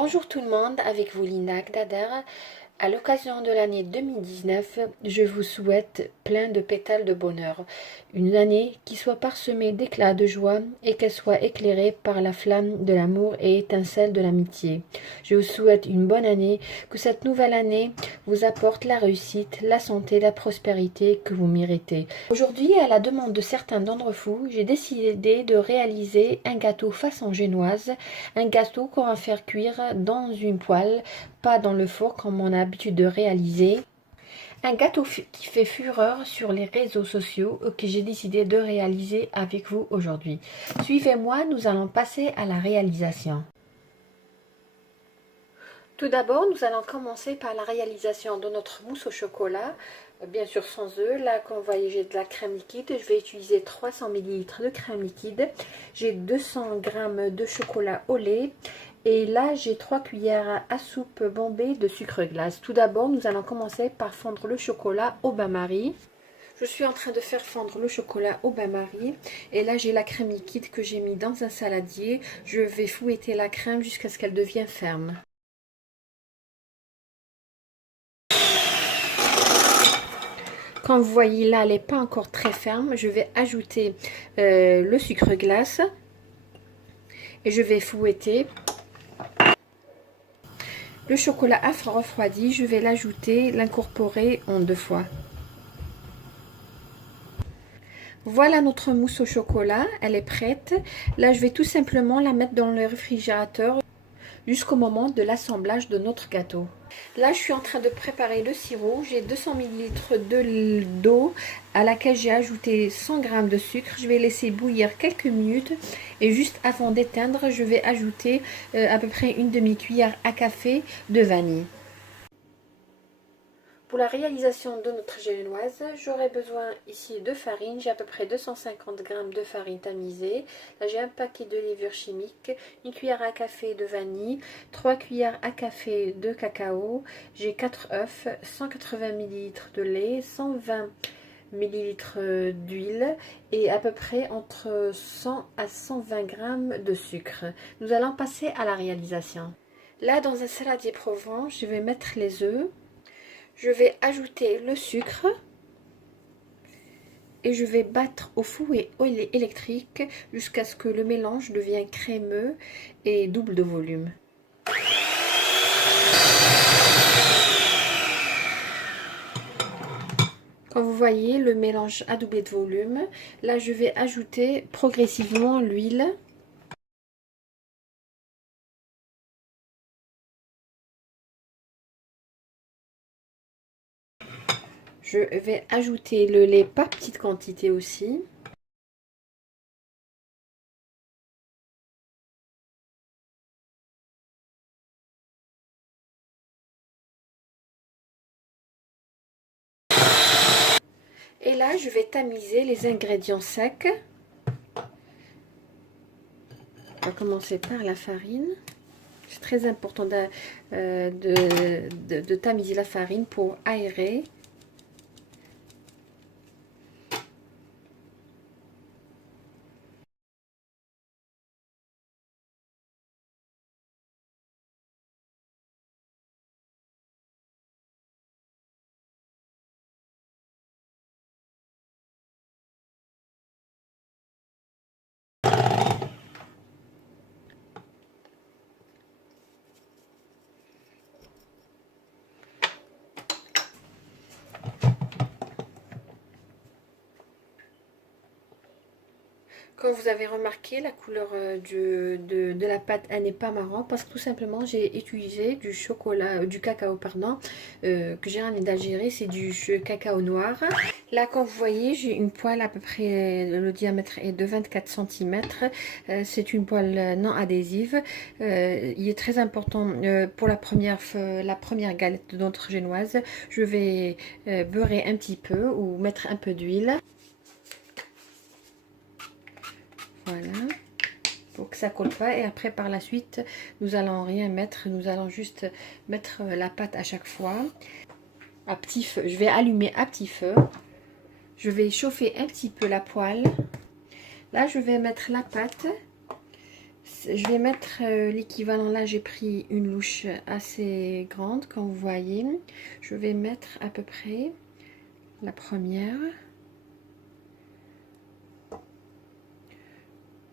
Bonjour tout le monde, avec vous Linda Gdader. À l'occasion de l'année 2019, je vous souhaite plein de pétales de bonheur. Une année qui soit parsemée d'éclats de joie et qu'elle soit éclairée par la flamme de l'amour et étincelle de l'amitié. Je vous souhaite une bonne année, que cette nouvelle année vous apporte la réussite, la santé, la prospérité que vous méritez. Aujourd'hui, à la demande de certains d'entre vous, j'ai décidé de réaliser un gâteau façon génoise, un gâteau qu'on va faire cuire dans une poêle, pas dans le four comme on a l'habitude de réaliser. Un gâteau qui fait fureur sur les réseaux sociaux que j'ai décidé de réaliser avec vous aujourd'hui. Suivez-moi, nous allons passer à la réalisation. Tout d'abord, nous allons commencer par la réalisation de notre mousse au chocolat. Bien sûr sans œufs. Là, comme vous voyez, j'ai de la crème liquide. Je vais utiliser 300 ml de crème liquide. J'ai 200 g de chocolat au lait. Et là, j'ai 3 cuillères à soupe bombée de sucre glace. Tout d'abord, nous allons commencer par fondre le chocolat au bain-marie. Je suis en train de faire fondre le chocolat au bain-marie. Et là, j'ai la crème liquide que j'ai mis dans un saladier. Je vais fouetter la crème jusqu'à ce qu'elle devienne ferme. Comme vous voyez là, elle n'est pas encore très ferme. Je vais ajouter le sucre glace et je vais fouetter. Le chocolat a refroidi, je vais l'ajouter, l'incorporer en 2 fois. Voilà notre mousse au chocolat, elle est prête. Là, je vais tout simplement la mettre dans le réfrigérateur jusqu'au moment de l'assemblage de notre gâteau. Là, je suis en train de préparer le sirop. J'ai 200 ml d'eau à laquelle j'ai ajouté 100 g de sucre. Je vais laisser bouillir quelques minutes et juste avant d'éteindre, je vais ajouter à peu près une demi-cuillère à café de vanille. Pour la réalisation de notre génoise, j'aurai besoin ici de farine. J'ai à peu près 250 g de farine tamisée. Là, j'ai un paquet de levure chimique, une cuillère à café de vanille, 3 cuillères à café de cacao. J'ai 4 œufs, 180 ml de lait, 120 ml d'huile et à peu près entre 100 à 120 g de sucre. Nous allons passer à la réalisation. Là, dans un saladier Provence, je vais mettre les œufs. Je vais ajouter le sucre et je vais battre au fouet électrique jusqu'à ce que le mélange devienne crémeux et double de volume. Comme vous voyez, le mélange a doublé de volume. Là, je vais ajouter progressivement l'huile. Je vais ajouter le lait par petite quantité aussi. Et là, je vais tamiser les ingrédients secs. On va commencer par la farine. C'est très important de tamiser la farine pour aérer. Comme vous avez remarqué, la couleur de la pâte, elle n'est pas marron parce que tout simplement j'ai utilisé du chocolat, du cacao pardon, que j'ai ramené d'Algérie, c'est du cacao noir. Là, comme vous voyez, j'ai une poêle à peu près, le diamètre est de 24 cm. C'est une poêle non adhésive. Il est très important pour la première galette de notre génoise. Je vais beurrer un petit peu ou mettre un peu d'huile. Voilà, pour que ça colle pas. Et après, par la suite, nous allons rien mettre. Nous allons juste mettre la pâte à chaque fois à petit feu. Je vais allumer à petit feu. Je vais chauffer un petit peu la poêle. Là, je vais mettre la pâte. Je vais mettre l'équivalent. Là, j'ai pris une louche assez grande, comme vous voyez. Je vais mettre à peu près la première.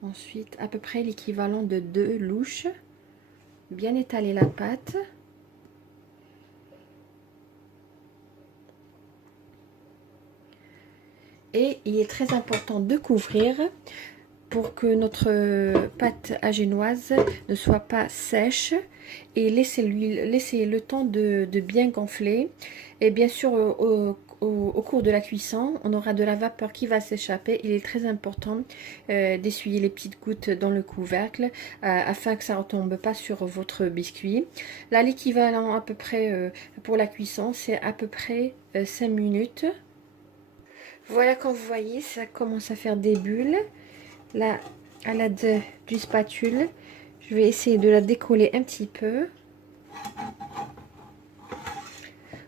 Ensuite, à peu près l'équivalent de 2 louches. Bien étaler la pâte. Et il est très important de couvrir pour que notre pâte agennoise ne soit pas sèche, et laisser le temps de bien gonfler. Et bien sûr, au cours de la cuisson, on aura de la vapeur qui va s'échapper. Il est très important d'essuyer les petites gouttes dans le couvercle afin que ça ne retombe pas sur votre biscuit. Là, l'équivalent à peu près pour la cuisson, c'est à peu près 5 minutes. Voilà, comme vous voyez, ça commence à faire des bulles. Là, à l'aide du spatule, je vais essayer de la décoller un petit peu.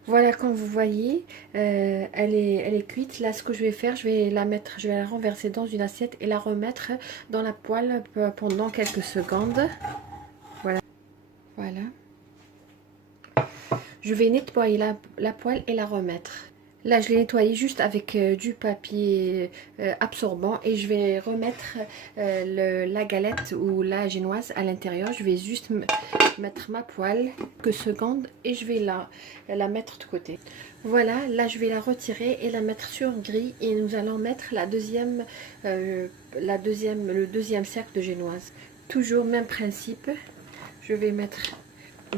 Voilà, comme vous voyez, elle est cuite. Là, ce que je vais faire, je vais la renverser dans une assiette et la remettre dans la poêle pendant quelques secondes. Voilà. Voilà. Je vais nettoyer la poêle et la remettre. Là, je l'ai nettoyé juste avec du papier absorbant, et je vais remettre la galette ou la génoise à l'intérieur. Je vais juste mettre ma poêle quelques secondes et je vais la mettre de côté. Voilà, là je vais la retirer et la mettre sur grille, et nous allons mettre le deuxième cercle de génoise. Toujours même principe, je vais mettre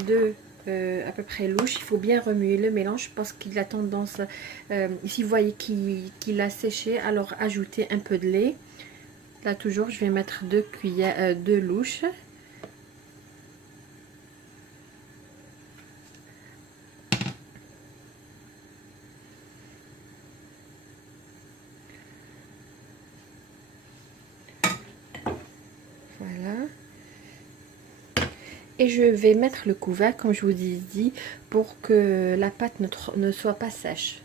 deux à peu près louche. Il faut bien remuer le mélange parce qu'il a tendance, si vous voyez qu'il a séché, alors ajoutez un peu de lait. Là toujours je vais mettre 2 louches. Voilà. Et je vais mettre le couvercle, comme je vous ai dit, pour que la pâte ne soit pas sèche.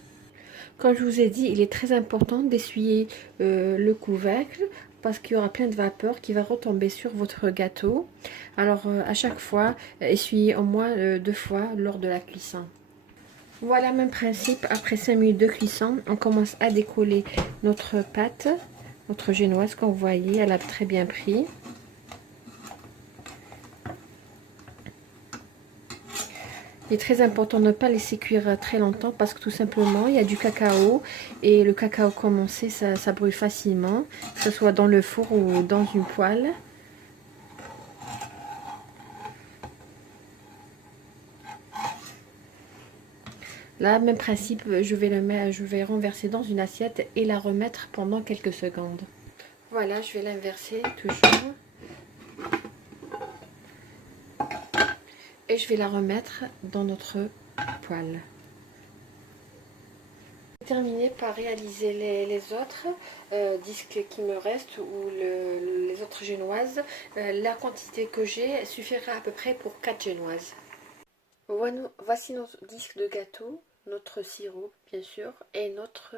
Comme je vous ai dit, il est très important d'essuyer le couvercle parce qu'il y aura plein de vapeur qui va retomber sur votre gâteau. Alors à chaque fois, essuyez au moins 2 fois lors de la cuisson. Voilà, même principe, après 5 minutes de cuisson, on commence à décoller notre pâte, notre génoise, comme vous voyez, elle a très bien pris. Il est très important de ne pas laisser cuire très longtemps parce que tout simplement il y a du cacao, et le cacao, comme on sait, ça brûle facilement, que ce soit dans le four ou dans une poêle. Là, même principe, je vais renverser dans une assiette et la remettre pendant quelques secondes. Voilà, je vais l'inverser toujours. Et je vais la remettre dans notre poêle. Terminer par réaliser les autres disques qui me restent, ou les autres génoises. La quantité que j'ai suffira à peu près pour 4 génoises. Voici nos disques de gâteau, notre sirop bien sûr, et notre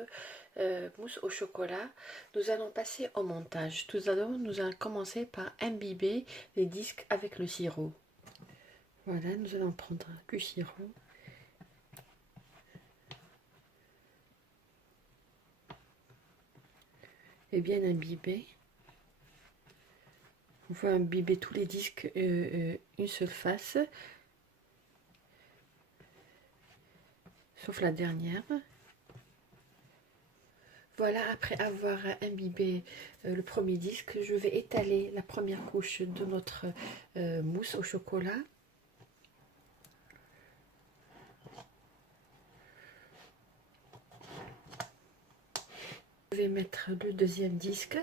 mousse au chocolat. Nous allons passer au montage. Nous allons commencer par imbiber les disques avec le sirop. Voilà, nous allons prendre du sirop. Et bien imbiber. On va imbiber tous les disques une seule face, sauf la dernière. Voilà, après avoir imbibé le premier disque, je vais étaler la première couche de notre mousse au chocolat. Je vais mettre le deuxième disque.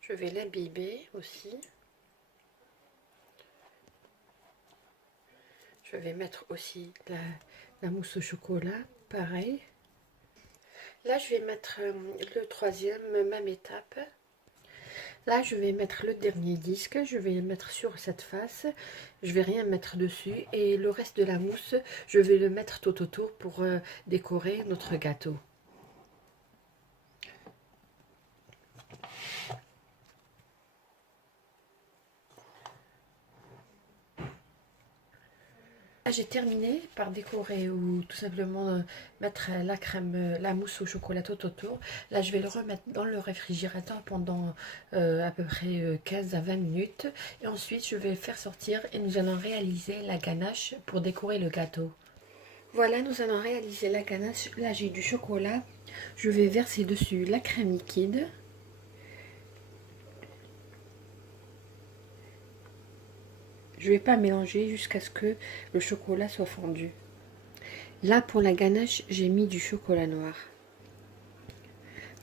Je vais l'imbiber aussi. Je vais mettre aussi la mousse au chocolat, pareil. Là, je vais mettre le troisième, même étape. Là, je vais mettre le dernier disque, je vais le mettre sur cette face. Je vais rien mettre dessus, et le reste de la mousse, je vais le mettre tout autour pour décorer notre gâteau. j'ai terminé par décorer ou tout simplement mettre la crème, la mousse au chocolat tout autour. Là, je vais le remettre dans le réfrigérateur pendant à peu près 15 à 20 minutes. Et ensuite, je vais faire sortir et nous allons réaliser la ganache pour décorer le gâteau. Voilà, nous allons réaliser la ganache. Là, j'ai du chocolat. Je vais verser dessus la crème liquide. Je ne vais pas mélanger jusqu'à ce que le chocolat soit fondu. Là, pour la ganache, j'ai mis du chocolat noir.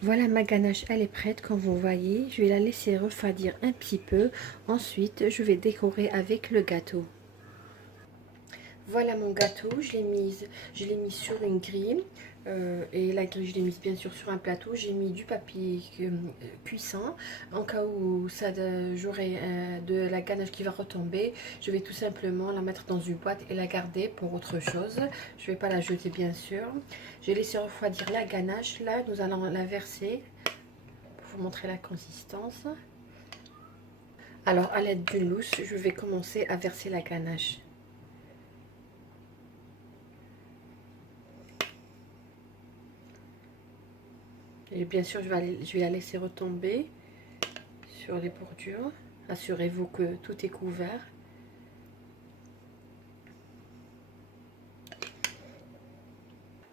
Voilà, ma ganache, elle est prête. Comme vous voyez, je vais la laisser refroidir un petit peu. Ensuite, je vais décorer avec le gâteau. Voilà mon gâteau, je l'ai mis sur une grille. Et la grille, je l'ai mise bien sûr sur un plateau. J'ai mis du papier cuisson en cas où j'aurai de la ganache qui va retomber. Je vais tout simplement la mettre dans une boîte et la garder pour autre chose. Je ne vais pas la jeter bien sûr. J'ai laissé refroidir la ganache. Là, nous allons la verser pour vous montrer la consistance. Alors, à l'aide d'une louche, je vais commencer à verser la ganache. Et bien sûr, je vais la laisser retomber sur les bordures. Assurez-vous que tout est couvert.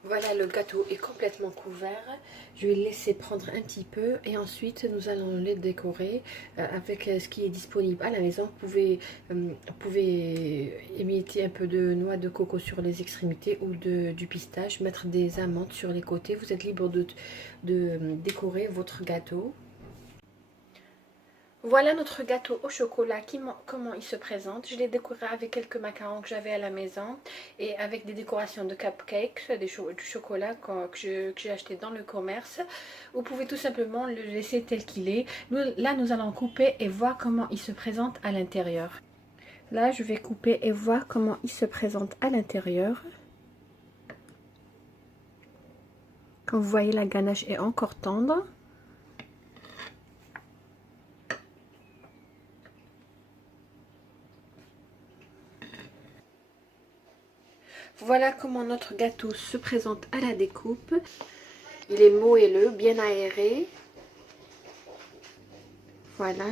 Voilà, le gâteau est complètement couvert. Je vais le laisser prendre un petit peu et ensuite nous allons le décorer avec ce qui est disponible à la maison. Vous pouvez émietter un peu de noix de coco sur les extrémités ou du pistache, mettre des amandes sur les côtés. Vous êtes libre de décorer votre gâteau. Voilà notre gâteau au chocolat, comment il se présente. Je l'ai décoré avec quelques macarons que j'avais à la maison et avec des décorations de cupcakes, du chocolat que j'ai acheté dans le commerce. Vous pouvez tout simplement le laisser tel qu'il est. Là, nous allons couper et voir comment il se présente à l'intérieur. Là, je vais couper et voir comment il se présente à l'intérieur. Comme vous voyez, la ganache est encore tendre. Voilà comment notre gâteau se présente à la découpe. Il est moelleux, bien aéré. Voilà.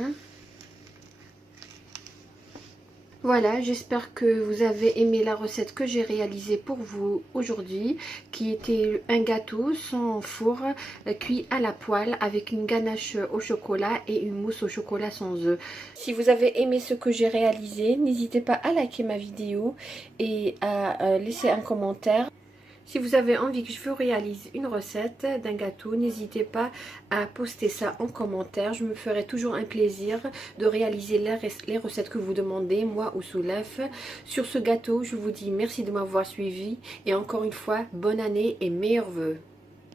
Voilà, j'espère que vous avez aimé la recette que j'ai réalisée pour vous aujourd'hui, qui était un gâteau sans four, cuit à la poêle avec une ganache au chocolat et une mousse au chocolat sans œufs. Si vous avez aimé ce que j'ai réalisé, n'hésitez pas à liker ma vidéo et à laisser un commentaire. Si vous avez envie que je vous réalise une recette d'un gâteau, n'hésitez pas à poster ça en commentaire. Je me ferai toujours un plaisir de réaliser les recettes que vous demandez, moi ou Soulef. Sur ce gâteau, je vous dis merci de m'avoir suivi et encore une fois, bonne année et meilleurs vœux.